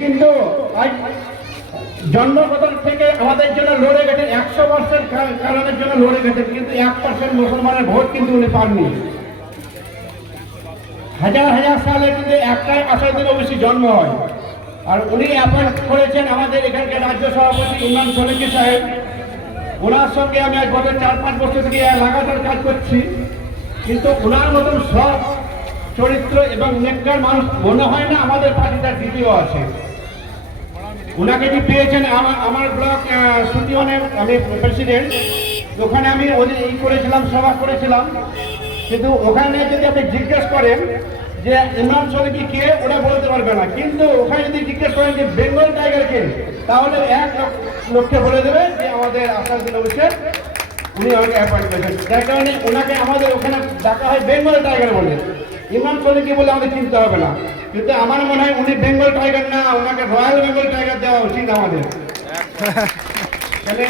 কিন্তু আজ থেকে আমাদের জন্য লড়ে গেছেন, একশো বছর কারণের জন্য লড়ে গেছেন, কিন্তু এক পার্সেন্ট মুসলমানের ভোট কিন্তু উনি পাননি। হাজার হাজার সালে কিন্তু একটাই আসাদের বেশি জন্ম হয়। আর উনি অ্যাপয়েন্ট করেছেন আমাদের এখানকার রাজ্য সভাপতি উন্নয়ন সমিতি সাহেব। ওনার সঙ্গে আমি গত চার পাঁচ বছর থেকে লাগাতার কাজ করছি। কিন্তু ওনার মতন সব চরিত্র এবং নেককার মানুষ মনে হয় না আমাদের পার্টিটা দ্বিতীয় আছে। ওনাকে যে পেয়েছেন আমার আমার ব্লক সুতিওয়ানের আমি প্রেসিডেন্ট, ওখানে আমি ওদের ই করেছিলাম, সভা করেছিলাম। কিন্তু ওখানে যদি আপনি জিজ্ঞেস করেন যে ইমরান সলিকি কে, ওরা বলতে পারবে না। কিন্তু ওখানে যদি জিজ্ঞেস করেন যে বেঙ্গল টাইগার কে, তাহলে এক লোক- লোককে বলে দেবে যে আমাদের আসাদুল হোসেন উনি আমাকে অ্যাপয়েন্ট করেছেন। যার কারণে ওনাকে আমাদের ওখানে ডাকা হয় বেঙ্গল টাইগার বলে। ইমরান সলিকি বলে আমাদের চিনতে হবে না। কিন্তু আমার মনে হয় উনি বেঙ্গল টাইগার না, ওনাকে রয়্যাল বেঙ্গল টাইগার দেওয়া উচিত আমাদের। তাহলে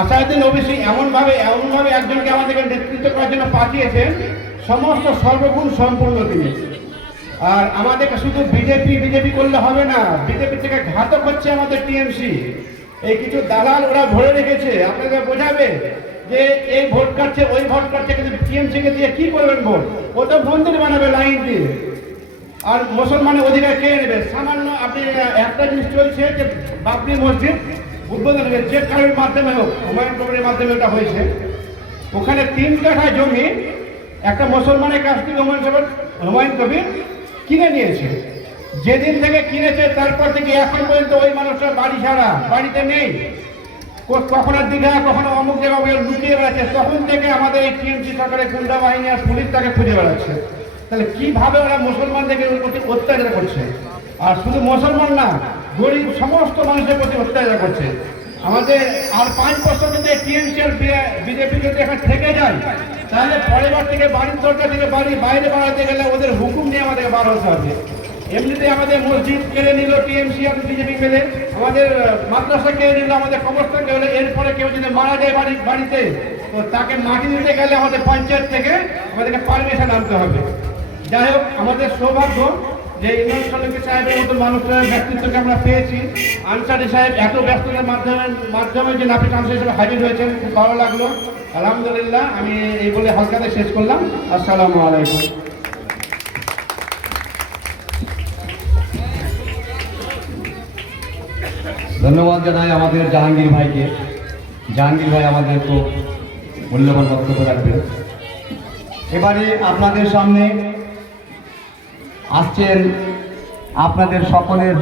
আসাদুদ্দিন ওবিসি এমনভাবে এমনভাবে একজনকে আমাদেরকে নেতৃত্ব করার জন্য পাঠিয়েছেন, সমস্ত সর্বগুণ সম্পূর্ণ তিনি। আর আমাদেরকে শুধু বিজেপি বিজেপি করলে হবে না, বিজেপি থেকে ঘাতক হচ্ছে আমাদের টিএমসি। এই কিছু দালাল ওরা ধরে রেখেছে আপনাকে বোঝাবে? যে এই ভোট কাটছে, ওই ভোট কাটছে, কিন্তু টিএমসি দিয়ে কি করবেন ভোট? ও তো মন্দির বানাবে লাইন দিয়ে। আর মুসলমানের অধিকার কে নেবে? সামান্য আপনি একটা জিনিস চলছে যে বাবরি মসজিদ উদ্বোধন হবে যে কারোর মাধ্যমে হোক, হুমায়ুন কবিরের মাধ্যমে এটা হয়েছে। ওখানে তিন কাঠা জমি, একটা মুসলমানের কাছ থেকে হুমায়ুন কবির হুমায়ুন কবির কিনে নিয়েছে। যেদিন থেকে কিনেছে, তারপর থেকে এখন পর্যন্ত ওই মানুষটা বাড়ি ছাড়া বাড়িতে নেই। কখনো দীঘা, কখনো অমুক জায়গায় লুকিয়ে বেড়াচ্ছে। তখন থেকে আমাদের এই টিএমসি সরকারের গুন্ডা বাহিনী আর পুলিশ তাকে খুঁজে বেড়াচ্ছে। তাহলে কীভাবে ওরা মুসলমানদেরকে প্রতি অত্যাচার করছে? আর শুধু মুসলমান না, গরিব সমস্ত মানুষের প্রতি অত্যাচার করছে। আমাদের আর পাঁচ বছর যদি টিএমসি আর বিজেপি যদি এখানে থেকে যায়, তাহলে পরের বার থেকে বাড়ির দরজা থেকে বাড়ি বাইরে বাড়াতে গেলে ওদের হুকুম নিয়ে আমাদেরকে বার হতে হবে। এমনিতে আমাদের মসজিদ কেড়ে নিল টিএমসি আর বিজেপি মিলে আমাদের মাদ্রাসা কেড়ে নিল, আমাদের কবরস্থান কেড়ে এরপরে কেউ যদি মারা যায় বাড়ি, বাড়িতে, তো তাকে মাটি দিতে গেলে আমাদের পঞ্চায়েত থেকে আমাদেরকে পারমিশন আনতে হবে। যাই হোক, আমাদের সৌভাগ্য যে ইমরান সলিমী সাহেবের মতো মানুষের ব্যক্তিত্বকে আমরা পেয়েছি। আনসারি সাহেব এত ব্যস্ততার মাধ্যমে মাধ্যমে যে নাপিত আনসারি হিসেবে হাজির হয়েছেন, খুব ভালো লাগল। আলহামদুলিল্লাহ, আমি এই বলে হালকাতে শেষ করলাম। আসসালামু আলাইকুম। ধন্যবাদ জানাই আমাদের জাহাঙ্গীর ভাইকে। জাহাঙ্গীর ভাই আমাদের তো মূল্যবান বক্তব্য রাখবেন। এবারে আপনাদের সামনে আসছেন আপনাদের সকলের